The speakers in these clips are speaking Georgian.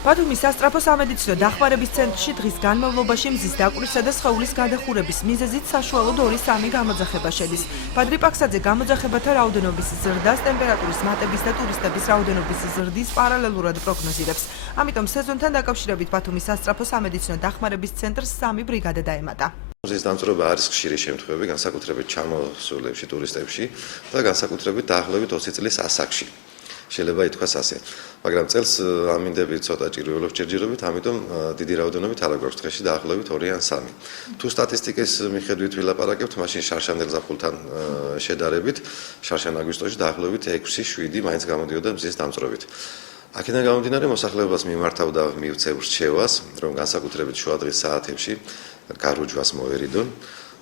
ბათუმის სასწრაფო სამედიცინო დახმარების ცენტრში დღის განმავლობაში მზის დაკვირისა და სხეულის გადახურების მიზეზით საშუალოდ 2-3 გამოძახება შედის. ბადრი პაქსაძე გამოძახებათა რაოდენობის ზრდას, ტემპერატურის მატების და ტურისტების რაოდენობის ზრდის პარალელურად პროგნოზირებს. ამიტომ სეზონთან დაკავშირებით ბათუმის სასწრაფო სამედიცინო დახმარების ცენტრს 3 ბრიგადა დაემატა. მზის დამწრობა არის ხშირი შემთხვევები, განსაკუთრებით ჩამოსულებში, ტურისტებში და განსაკუთრებით დაახლოებით 20 წლის ასაკში. შეიძლება ითქვას ასე. მაგრამ წელს ამინდები ცოტა ჭირვებულობს ჯერჯერობით, ამიტომ დიდი რაოდენობით არ აქვს დღეში დაახლოებით 2 ან 3. თუ სტატისტიკის მიხედვით ვილაპარაკებთ, მაშინ შარშან ელზაფხულთან შედარებით, შარშან აგვისტოში დაახლოებით 6-7 მაინც გამოდიოდა მზის დამწრობით. აქედან გამომდინარე მოსახლეობას მიმართავდა მივცევ რჩევას, რომ განსაკუთრებით შუადღის საათებში გარუჯვას მოერიდონ.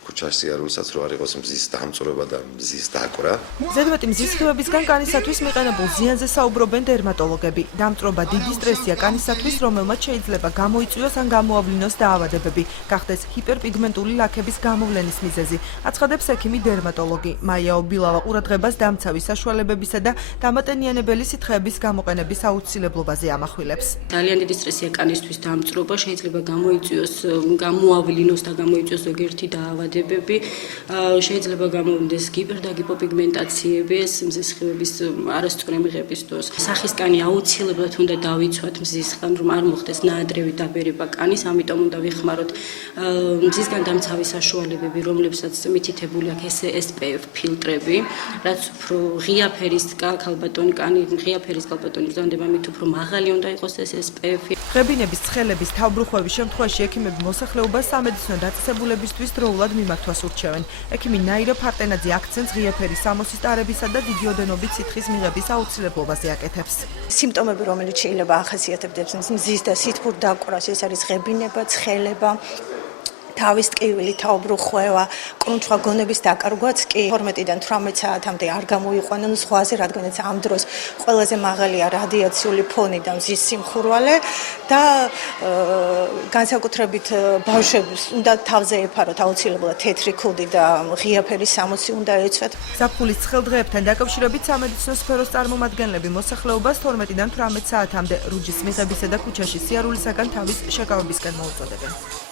ქუჩაში სიარულსაც რო არ იყოს მზის დამწრობა და მზის დაკვრა. ზედმეტი მზის სხივებისგან კანისათვის მიყენებულ ზიანზე საუბრობენ დერმატოლოგები. დამწრობა დიდი სტრესია კანისათვის, რომელმაც შეიძლება გამოიწვიოს ან გამოავლინოს დაავადებები, გახდეს ჰიპერპიგმენტული ლაქების გამოვლენის მიზეზი. აცხადებს ექიმი დერმატოლოგი მაია ობილავა ყურადღებას დამცავი საშუალებებისა და დამატენიანებელი სითხეების გამოყენების აუცილებლობაზე ამახვილებს. ძალიან დიდი სტრესია კანისთვის დამწრობა, შეიძლება გამოიწვიოს, გამოავლინოს და გამოიწვიოს ზოგიერთი დაავადებები. შეიძლება გამოვიდეს ჰიპერდაგიპოპიგმენტაციები, მზის სხივების არასწორი მიღების დროს. სახის კანი აუცილებლად უნდა დავიცვათ მზის ხან, რომ არ მოხდეს ნაადრევი დაბერება კანის, ამიტომ უნდა ვიხმაროთ მზისგან დამცავი საშუალებები, რომლებსაც მითითებული აქვს SPF ფილტრები, რაც უფრო ღია ფერის ქალბატონი კანი, ღია ფერის ქალბატონი გრძანდება, მით უფრო მაღალი უნდა იყოს ეს SPF. ღებინების, ცხელების, თავბრუხვევის შემთხვევაში ექიმები მოსახლეობას სამედიცინო დაწესებულებისთვის დროულად მიმართვას ურჩევენ. ექიმი ნაირა ფარტენაძე აქცენტს ღია ფერის სამოსის ტარებისა და დიდი ოდენობით სითხის მიღების აუცილებლობაზე აკეთებს. სიმპტომები, რომელიც შეიძლება ახასიათებდეს მზის და სითბურ დაკვრას, ეს არის ღებინება, ცხელება, თავის ტკივილი, თავბრუხვევა, კრუნჩხვა გონების დაკარგვაც კი 12-დან 18 საათამდე არ გამოიყვანონ ზღვაზე, რადგანაც ამ დროს ყველაზე მაღალია რადიაციული ფონი და მზის სიმხურვალე და განსაკუთრებით ბავშვებს უნდა თავზე ეფაროთ აუცილებლად თეთრი ქუდი და ღია ფერის სამოსი უნდა ეცვათ. ზაფხულის ცხელ დღეებთან დაკავშირებით სამედიცინო სფეროს წარმომადგენლები მოსახლეობას 12-დან 18 საათამდე რუჯის მიღებისა და ქუჩაში სიარულისაგან თავის შეკავებისკენ მოუწოდებენ.